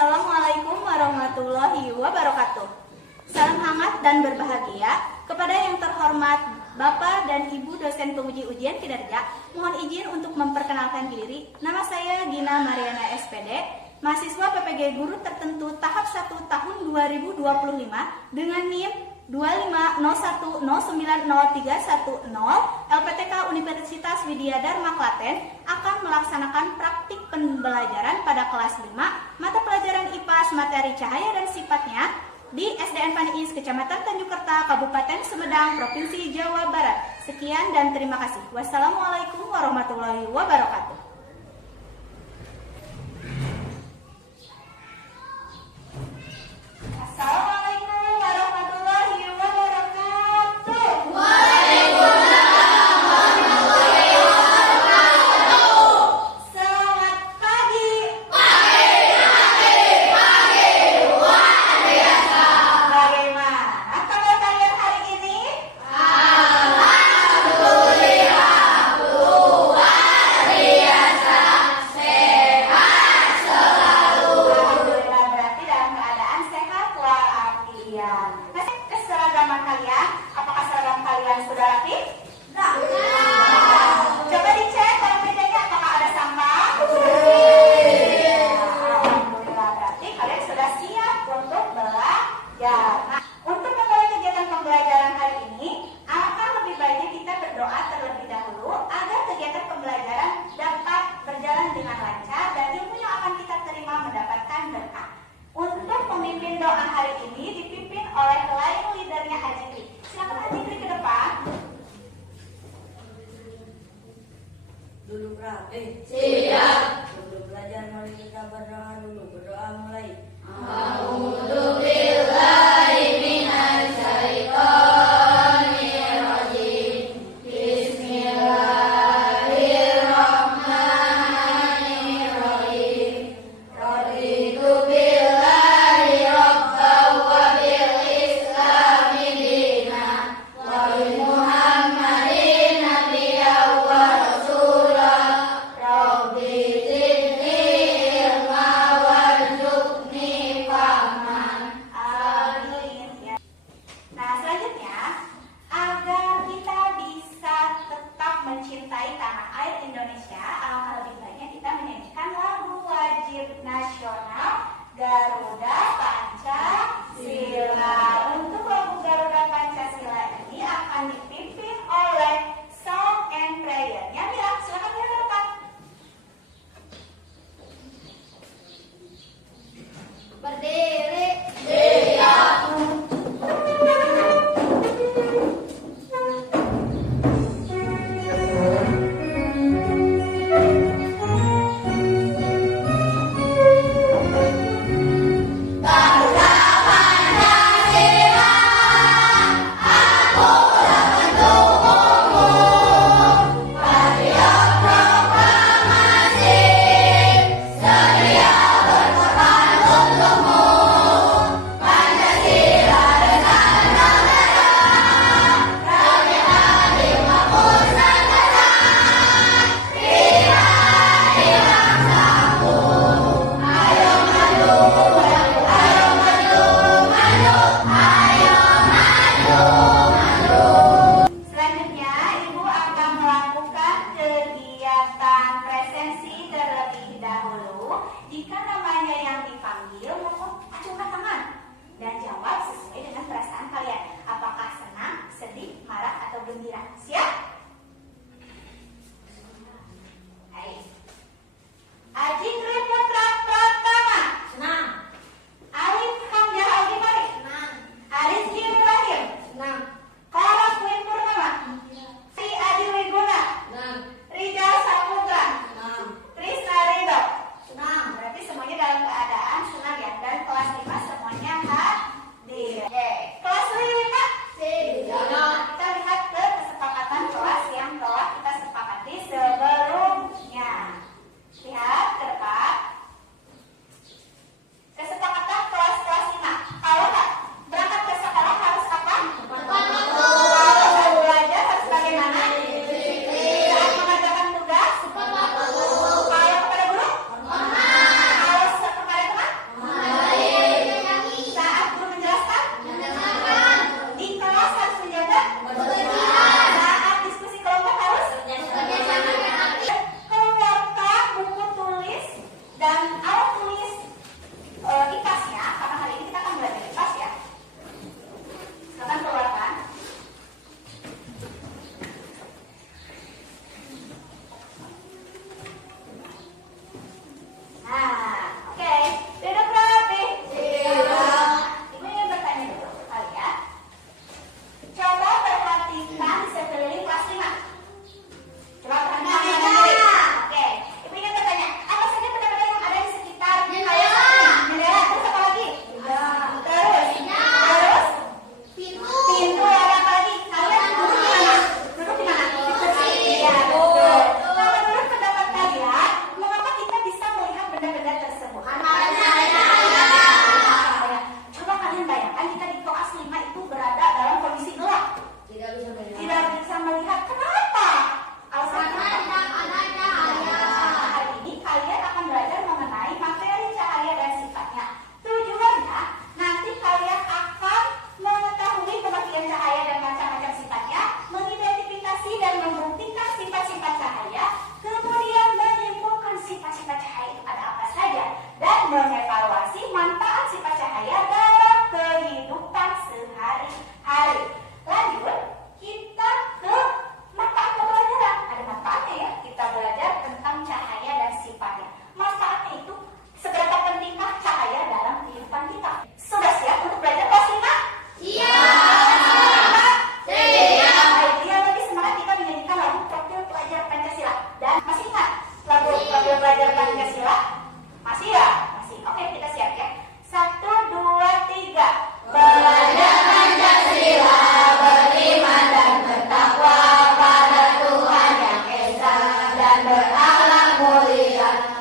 Assalamualaikum warahmatullahi wabarakatuh. Salam hangat dan berbahagia kepada yang terhormat Bapak dan Ibu dosen penguji ujian kinerja. Mohon izin untuk memperkenalkan diri. Nama saya Gina Mariana SPD, mahasiswa PPG Guru Tertentu tahap 1 tahun 2025 dengan NIM 25010903110 LPTK Universitas Widya Dharma Klaten akan melaksanakan praktik pembelajaran pada kelas 5 mata pelajaran IPA materi cahaya dan sifatnya di SDN Paniis Kecamatan Tanjungkerta Kabupaten Sumedang Provinsi Jawa Barat. Sekian dan terima kasih. Wassalamualaikum warahmatullahi wabarakatuh. Assalamualaikum warahmatullahi wabarakatuh. Waalaikumsalam warahmatullahi wabarakatuh. Selamat pagi. Pagi luar biasa. Bagaimana kabar kalian hari ini? Alhamdulillah luar biasa.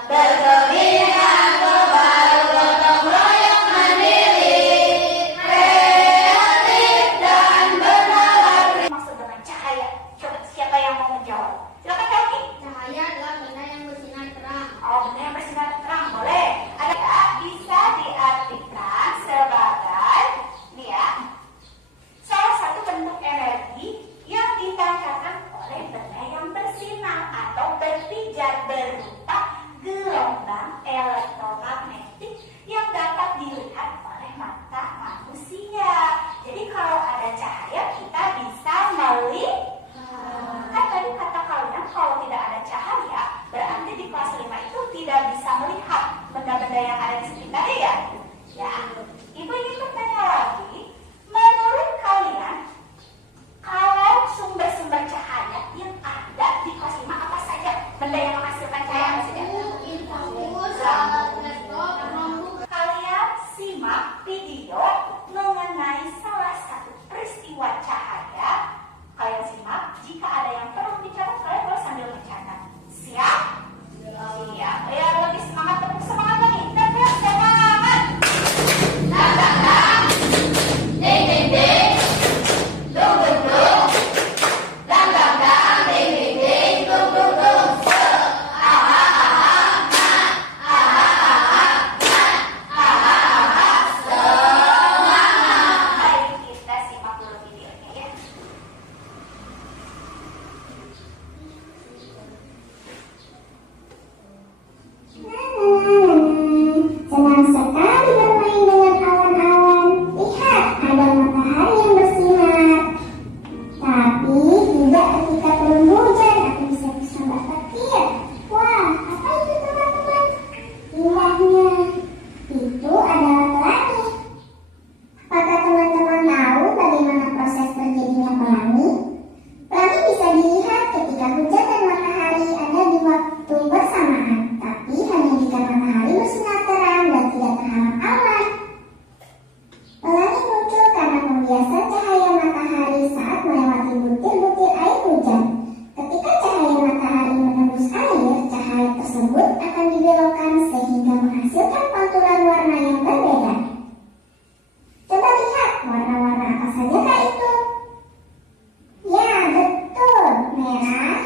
berkebingungan baru gotong royong mandiri, kreatif dan bernalar. Maksud dengan cahaya? Coba siapa yang mau menjawab? Silakan Kaki. Cahaya adalah benda yang bersinar terang. Oh, benda yang bersinar terang, boleh. Ada bisa diartikan sebagai ini ya, salah satu bentuk energi yang dipancarkan oleh benda yang bersinar atau berpijar berupa gelombang elektromagnetik yang dapat dilihat oleh mata manusia. Jadi kalau ada cahaya kita bisa melihat. Kan tadi kata kalian kalau tidak ada cahaya berarti di kelas 5 itu tidak bisa melihat benda-benda yang ada di sekitar ya. Ya, Ibu ingin bertanya lagi, menurut kalian kalau sumber-sumber cahaya yang ada di kelas 5 apa saja? Benda yang menghasilkan cahaya apa saja? Infus, laptop, notebook. Kalian simak video mengenai salah satu peristiwa cahaya. Kalian simak, jika ada yang perlu dicatat, kalian boleh sambil mencatat. Siap? Siap. Ya, lebih semangat, tepuk semangat lagi. Tepuk semangat. Dang dang dang, ding ding ding, dung dung dung, dang dang dang, ding ding ding, dung dung dung. Aha aha na, aha aha na, aha aha semangat. Baik, kita simak dulu videonya ya. Senang sekali bermain dengan awan-awan. Lihat, ada matahari yang bersinar. Tapi tidak ketika turun hujan, aku bisa tersambar petir. Wah, apa itu teman-teman? Indahnya. Itu adalah pelangi. Apakah teman-teman tahu bagaimana proses terjadinya pelangi? Pelangi bisa dilihat ketika hujan dan matahari ada di waktu bersamaan, tapi hanya jika matahari bersinar terang dan tidak terhalang awan. Pelangi muncul karena pembiasan cahaya matahari saat melewati butir-butir air hujan. Ketika cahaya matahari menembus air, cahaya tersebut akan dibelokkan sehingga menghasilkan pantulan warna yang berbeda. Coba lihat warna-warna apa sajakah itu? Ya, betul. Merah,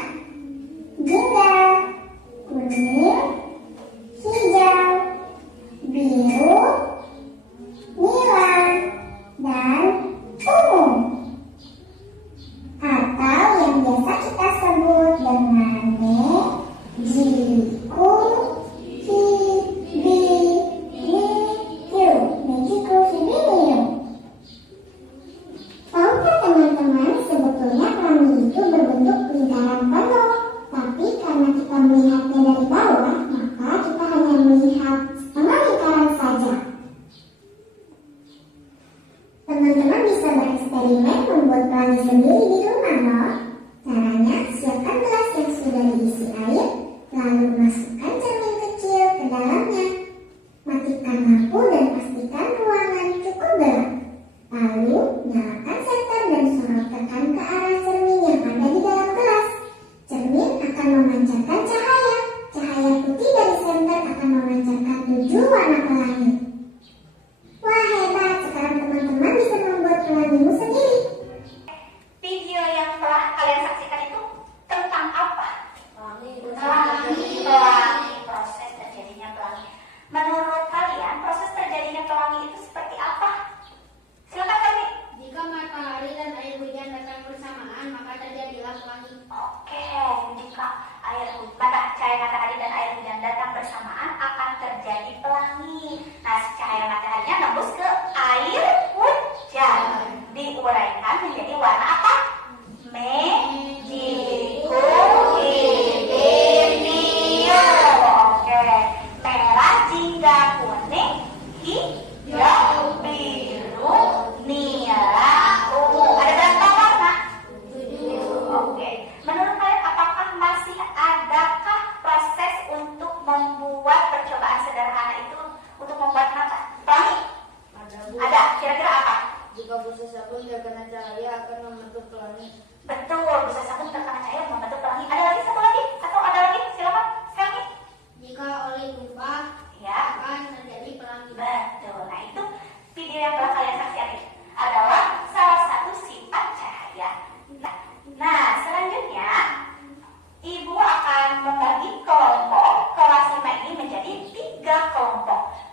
jingga, kuning, hijau, biru, nila, dan ungu. Atau yang biasa kita sebut dengan Magiku Fibinium. Magiku Fibinium. Tahukah teman-teman, sebetulnya pelangi itu berbentuk lingkaran penuh. Tapi karena kita melihatnya dari bawah, maka kita hanya melihat setengah lingkaran saja. Teman-teman bisa bereksperimen membuat pelangi sendiri di rumah loh. Caranya, siapkan gelas yang sudah diisi air, lalu masukkan cermin kecil ke dalamnya. Matikan lampu dan pastikan ruangan cukup gelap. Lalu, nyalakan senter dan sorotkan ke arah cermin yang ada di dalam gelas. Cermin akan memancarkan cahaya. Cahaya putih dari senter akan memancarkan 7 warna pelangi. Wah, hebat! Sekarang teman-teman bisa membuat pelangimu sendiri. Video yang telah kalian saksikan itu tentang apa? Pelangi. Pelangi, proses terjadinya pelangi. Menurut kalian, proses terjadinya pelangi itu seperti apa? Silakan Kami. Jika matahari dan air hujan datang bersamaan, maka terjadilah pelangi. Oke, jika cahaya matahari dan air hujan datang bersamaan akan terjadi pelangi. Nah, cahaya mataharinya nembus ke air hujan, diuraikan menjadi warna apa? Magiku Fibinium. Oke, merah, jingga, kuning, hijau, biru, nila, ungu. Ada berapa warna? 7. Oke. Menurut kalian apakah masih adakah proses untuk membuat percobaan sederhana itu untuk membuat apa? Pelangi? Ada. Kira-kira apa? Jika busa sabun terkena cahaya akan membentuk pelangi. Betul, busa sabun terkena cahaya membentuk pelangi. Ada lagi? Satu lagi? Atau ada lagi? Silakan. Sekali. Jika oli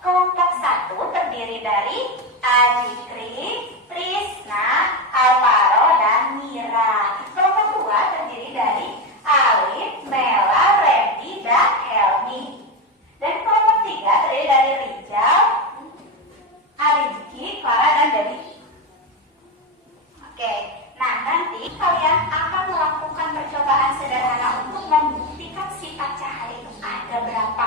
Kelompok 1 terdiri dari Adikri, Prisna, Alvaro, dan Mira. Kelompok 2 terdiri dari Alif, Mela, Randy, dan Helmi. Dan kelompok 3 terdiri dari Rijal, Arizki, Clara, dan Debbie. Oke, nah nanti kalian akan melakukan percobaan sederhana untuk membuktikan sifat cahaya itu ada berapa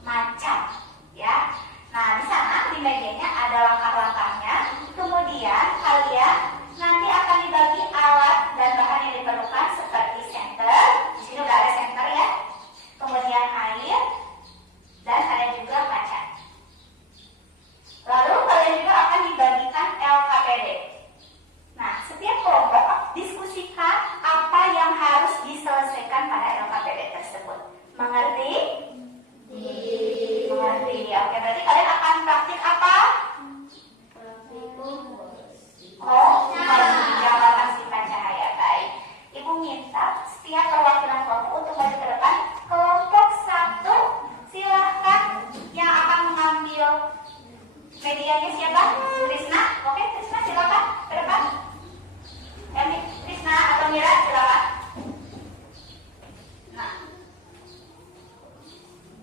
macam, ya. Nah, di sana di mejanya ada langkah-langkahnya. Kemudian kalian nanti akan dibagi alat dan bahan yang diperlukan seperti senter. Di sini udah ada senter ya. Kemudian air dan ada juga kaca. Lalu kalian juga akan dibagikan LKPD. Nah, setiap kelompok diskusikan apa yang harus diselesaikan pada LKPD tersebut. Mengerti? Mengerti. Oke, berarti kalian akan praktik apa? Oh, menjawabkan sifat cahaya. Baik. Ibu minta setiap perwakilan kelompok untuk maju ke depan. Kelompok 1, silahkan yang akan mengambil medianya siapa? Krisna. Oke, Krisna silakan ke depan. Krisna atau Mira silakan. Nah,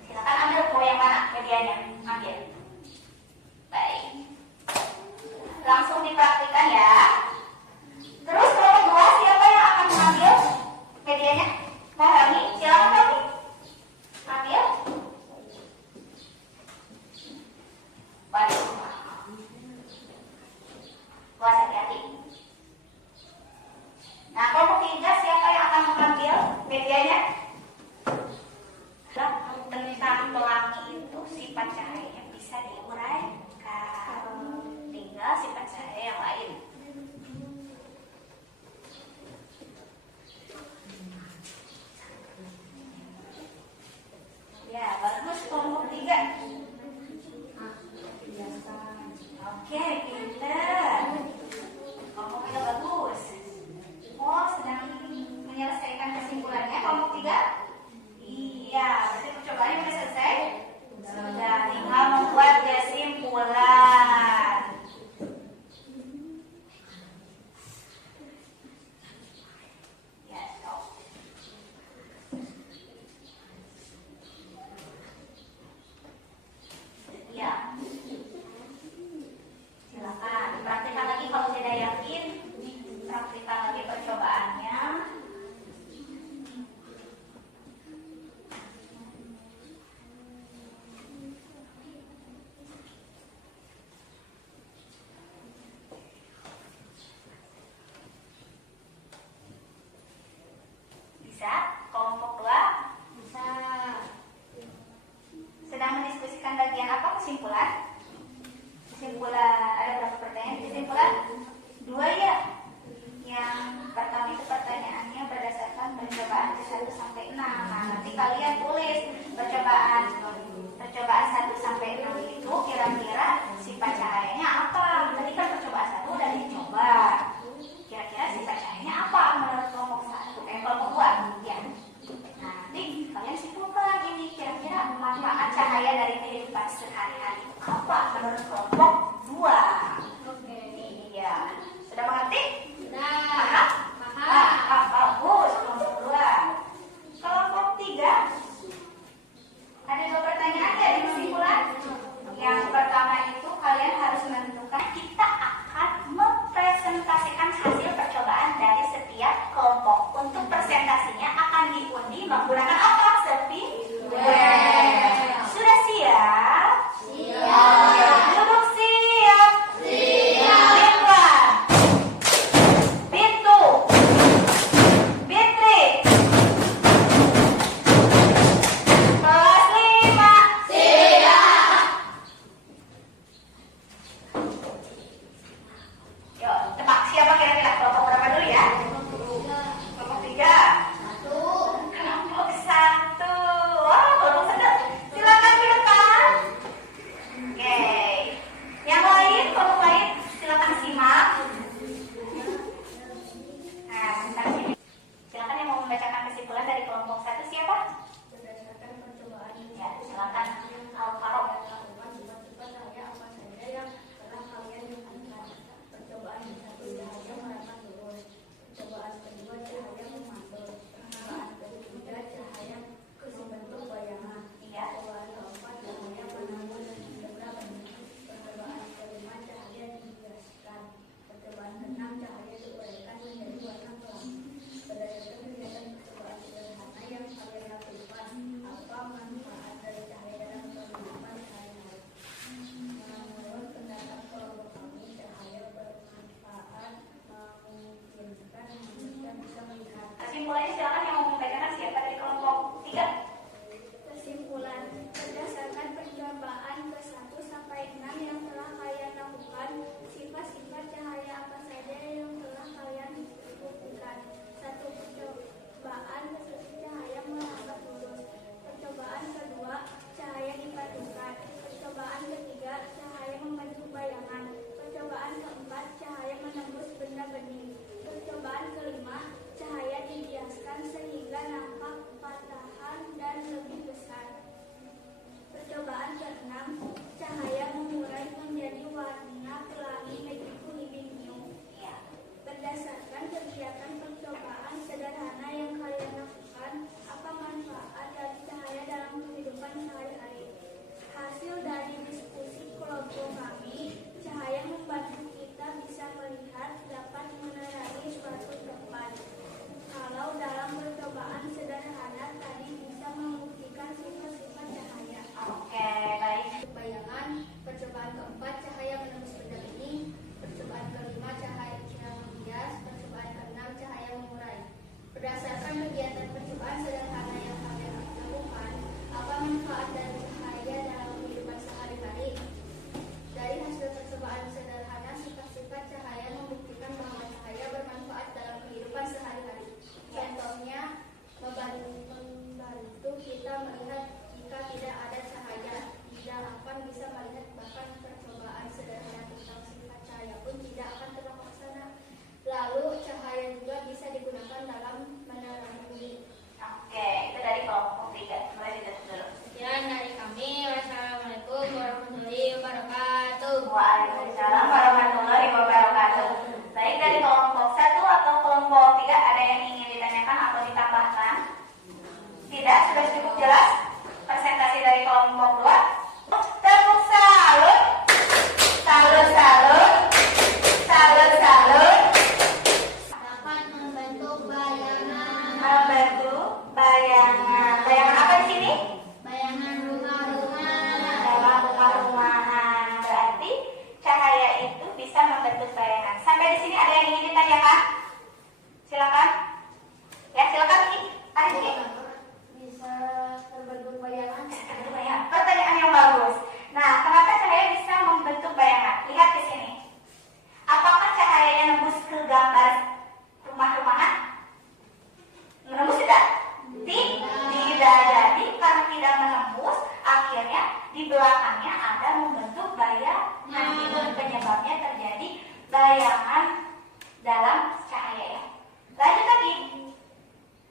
silakan ambil mau yang mana medianya, ambil. Baik. Langsung dipraktikkan ya. Terus kelompok 2 siapa yang akan mengambil medianya? Mau Helmi? Silakan Helmi. Ambil. Waduh. Buat hati-hati. Nah, kelompok 3 siapa yang akan mengambil medianya? Tentang pelangi itu sifat cahayanya bisa diuraikan. Tinggal sifat cahaya yang lain. Ya, bagus kelompok 3. Oke, pinter. Kelompok 3 bagus. Oh, sedang menyelesaikan kesimpulannya kelompok 3? Iya, berarti percobaannya sudah selesai? Sudah, tinggal membuat kesimpulan. Ya, stop. Ya. Silakan dipraktikkan lagi kalau tidak yakin, praktikkan lagi percobaannya. Bisa? Kelompok 2? Bisa. Sedang mendiskusikan bagian apa? Kesimpulan? Kesimpulan, ada berapa pertanyaan? Kesimpulan 2 ya. Yang pertama itu pertanyaannya berdasarkan percobaan 1 sampai 6. Nah, nanti kalian tulis percobaan 1 sampai 6 itu kira-kira sifat cahayanya apa? Tadi kan percobaan 1 udah dicoba. Kira-kira sifat cahayanya apa menurut kelompok 1? Kelompok 2 ya. Nah, nanti kalian simpulkan ini kira-kira manfaat cahaya dari kehidupan sehari-hari apa menurut kelompok 2. Oke. Iya. Sudah mengerti? Sudah. Paham? Bagus. Kelompok 2. Kelompok 3. Ada 2 pertanyaan ya di kesimpulan. Yang pertama itu kalian harus menentukan kita akan mempresentasikan hasil percobaan dari setiap kelompok. Untuk presentasinya akan diundi menggunakan apa? Spidol. Sudah siap? Siap. Duduk sih. Waalaikumsalam warahmatullahi wabarakatuh. Baik, dari kelompok 1 atau kelompok 3 ada yang ingin ditanyakan atau ditambahkan? Tidak, sudah cukup jelas presentasi dari kelompok 2. Tepuk salut. Salut, salut. Salut, salut. Dapat membentuk bayangan. Membantu bayangan. Bayangan apa di sini? Bayangan rumah-rumah. Dalam rumah-rumahan. Berarti cahaya itu bisa membentuk bayangan. Sampai di sini ada yang ingin ditanyakan? Silakan. Ya, silakan Ki. Arifki. Bisa terbentuk bayangan. Bisa terbentuk bayangan. Pertanyaan yang bagus. Nah, kenapa cahaya bisa membentuk bayangan? Lihat di sini. Apakah cahayanya nembus ke gambar rumah-rumahan? Menembus tidak? Tidak. Jadi karena tidak menembus, akhirnya di belakangnya ada membentuk bayangan. Itu penyebabnya terjadi bayangan dalam cahaya ya. Lanjut lagi.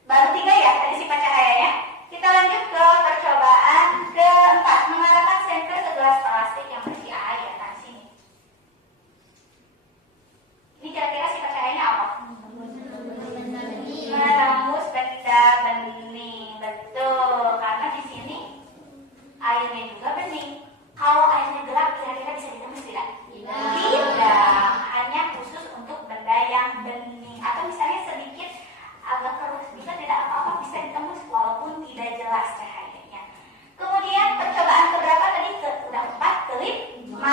Baru 3 ya tadi sifat cahayanya. Kita lanjut ke percobaan keempat. Mengarahkan senter ke gelas plastik yang berisi air. Nah, sini. Ini kira-kira sifat cahayanya apa? Menembus benda bening. Betul, karena di sini airnya juga bening. Kalau airnya gelap, kira-kira bisa ditembus tidak? Tidak. Hanya khusus untuk benda yang bening. Atau misalnya sedikit agak keruh juga tidak apa-apa, bisa ditembus walaupun tidak jelas cahayanya. Kemudian percobaan keberapa tadi? Udah 4, kelima.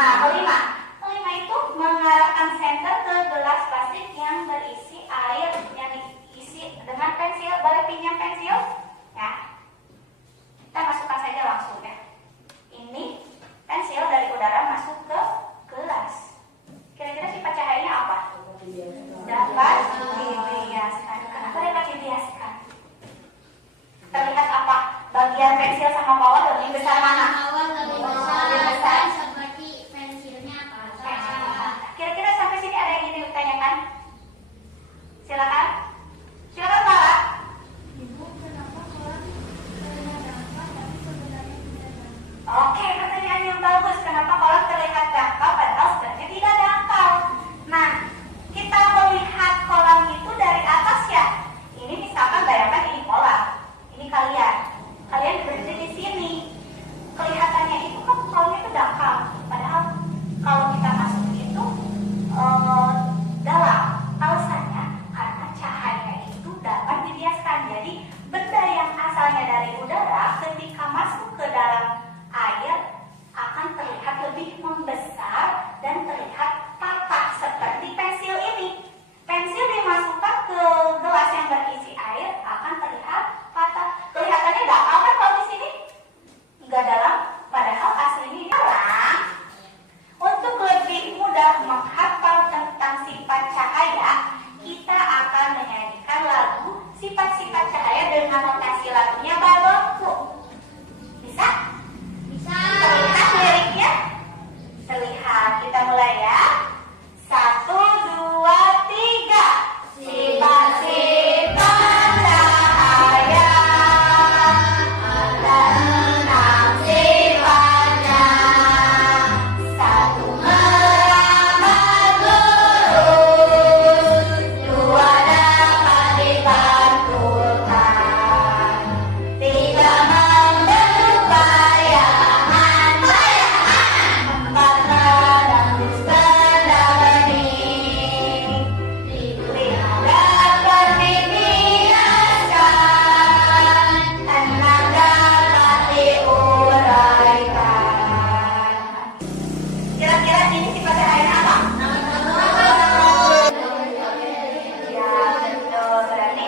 Kelima itu mengarahkan senter ke gelas plastik yang berisi air yang diisi dengan pensil. Boleh pinjam pensil? Ya. Kita masukkan saja langsung ya. Ini pensil dari udara masuk ke gelas. Kira-kira sifat cahayanya apa? Dapat dibiaskan. Kenapa dapat dibiaskan? Terlihat apa? Bagian pensil sama bawah lebih besar mana? Awal lebih Lebih besar. besar seperti pensilnya patah. Kira-kira sampai sini ada yang ingin ditanyakan? Silakan. Silakan Mara. Oke, pertanyaan yang bagus. Kenapa kolam terlihat dangkal padahal sebenarnya tidak dangkal? Nah, kita melihat kolam itu dari atas ya. Ini misalkan bayangkan ini kolam, ini kalian. Kalian berdiri di sini. Kelihatannya itu kan kolamnya itu dangkal. Padahal kalau kita masuk itu dalam. Alasannya karena cahaya itu dapat dibiaskan. Jadi benda yang asalnya dari udara ketika masuk ke dalam air akan terlihat lebih membesar dan terlihat patah seperti pensil ini. Pensil dimasukkan ke gelas yang berisi air akan terlihat patah. Kelihatannya dangkal kan kalau di sini? Enggak dalam, padahal aslinya dalam. Untuk lebih mudah menghafal tentang sifat cahaya, kita akan menyanyikan lagu sifat-sifat cahaya dengan notasi lagunya balonku. Bisa? Terlihat liriknya? Terlihat. Kita mulai ya. 1, 2, 3. Sifat-sifat cahaya. Ada 6 sifatnya. 1 merambat lurus. 2 dapat dipantulkan. 3 membentuk bayangan. 4 menembus benda bening. 5 dapat dibiaskan. 6 dapat diuraikan. Kira-kira ini sifat cahaya apa? Ya, betul. Berarti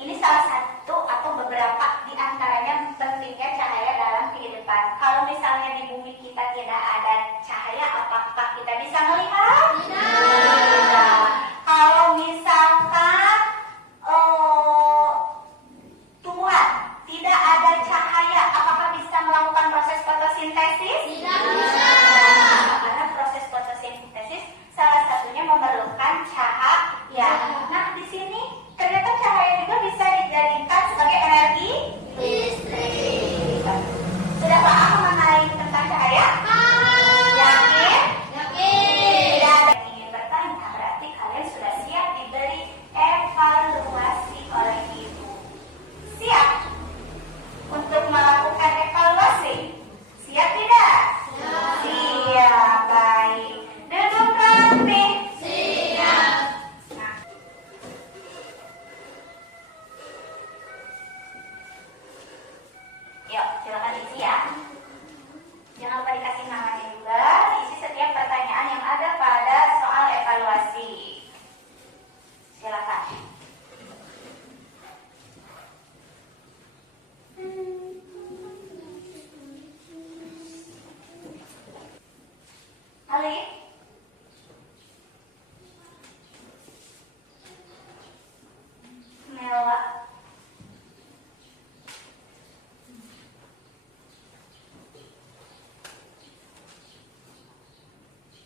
ini salah satu atau beberapa di antaranya pentingnya cahaya dalam kehidupan. Kalau misalnya di bumi kita tidak ada cahaya, apakah kita bisa melihat? Tidak. Kalau misalkan tumbuhan tidak ada cahaya, apakah bisa melakukan proses fotosintesis? Tidak bisa. Karena proses fotosintesis salah satunya memerlukan cahaya. Nah, di sini ternyata cahaya juga bisa dijadikan sebagai energi listrik. Sudah paham mengenai tentang cahaya? Yakin? Alif. Mela.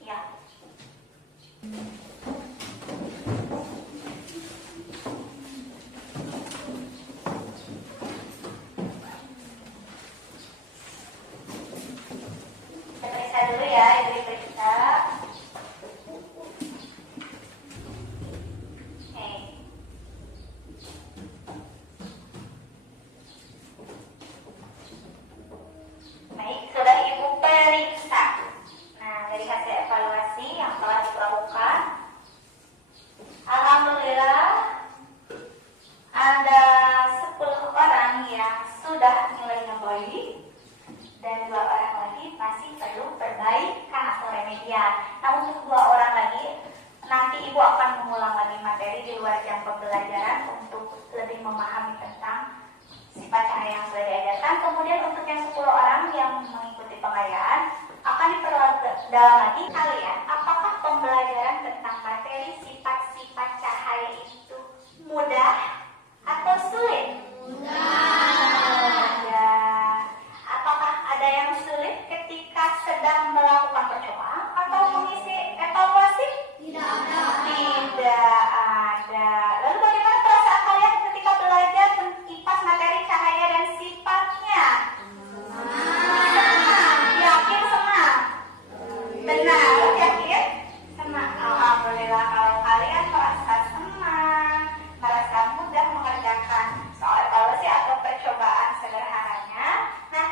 Ya. Kita periksa dulu ya, Ibu periksa. Oke. Baik, sudah Ibu periksa. Nah, dari hasil evaluasi yang telah dilakukan, alhamdulillah ada 10 orang yang sudah nilainya baik dan 2 orang lagi masih perlu perbaikan atau remedial. Nah, untuk 2 orang lagi nanti Ibu akan mengulang lagi materi di luar jam pembelajaran untuk lebih memahami tentang sifat cahaya yang sudah diajarkan. Kemudian untuk yang 10 orang yang mengikuti pengayaan akan diperdalam lagi kalian. Apakah pembelajaran tentang materi sifat-sifat cahaya itu mudah atau sulit? Mudah. Apakah ada yang sulit ketika sedang melakukan percobaan atau mengisi evaluasi? Tidak ada. Tidak ada. Lalu bagaimana perasaan kalian ketika belajar IPAS materi cahaya dan sifatnya? Senang. Yakin senang? Benar, yakin? Senang. Alhamdulillah kalau kalian merasa senang, merasa mudah mengerjakan soal evaluasi atau percobaan sederhananya. Nah,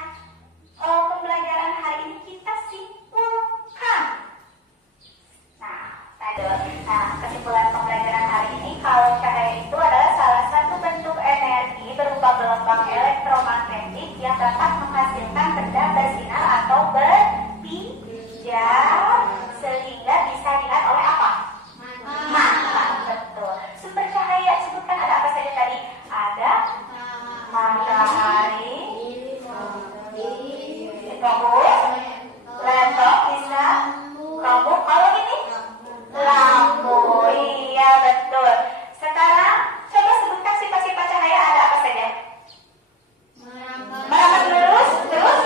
pembelajaran hari ini kita simpulkan. Nah, kesimpulan pembelajaran hari ini kalau cahaya itu adalah salah satu bentuk energi berupa gelombang elektromagnetik yang dapat menghasilkan benda bersinar atau berpijak sehingga bisa dilihat oleh apa? Mata. Betul. Sumber cahaya sebutkan ada apa saja tadi? Ada matahari, terus laptop bisa kamu kalau ini lampu. Iya betul. Sekarang coba sebutkan sifat-sifat cahaya ada apa saja? Merambat lurus, terus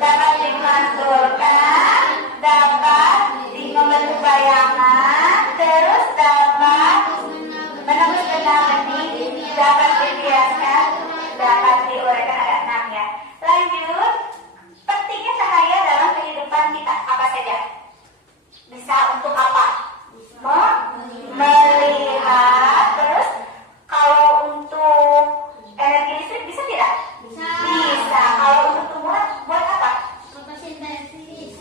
dapat dimantulkan, dapat membentuk bayangan, terus dapat menembus benda bening, dapat dibiaskan, dapat diuraikan. Ada 6 ya. Lanjut, pentingnya cahaya dalam kehidupan kita apa saja? Bisa untuk apa? Melihat. Terus kalau untuk energi listrik bisa tidak? Bisa. Bisa. Kalau untuk tumbuhan buat apa? Fotosintesis.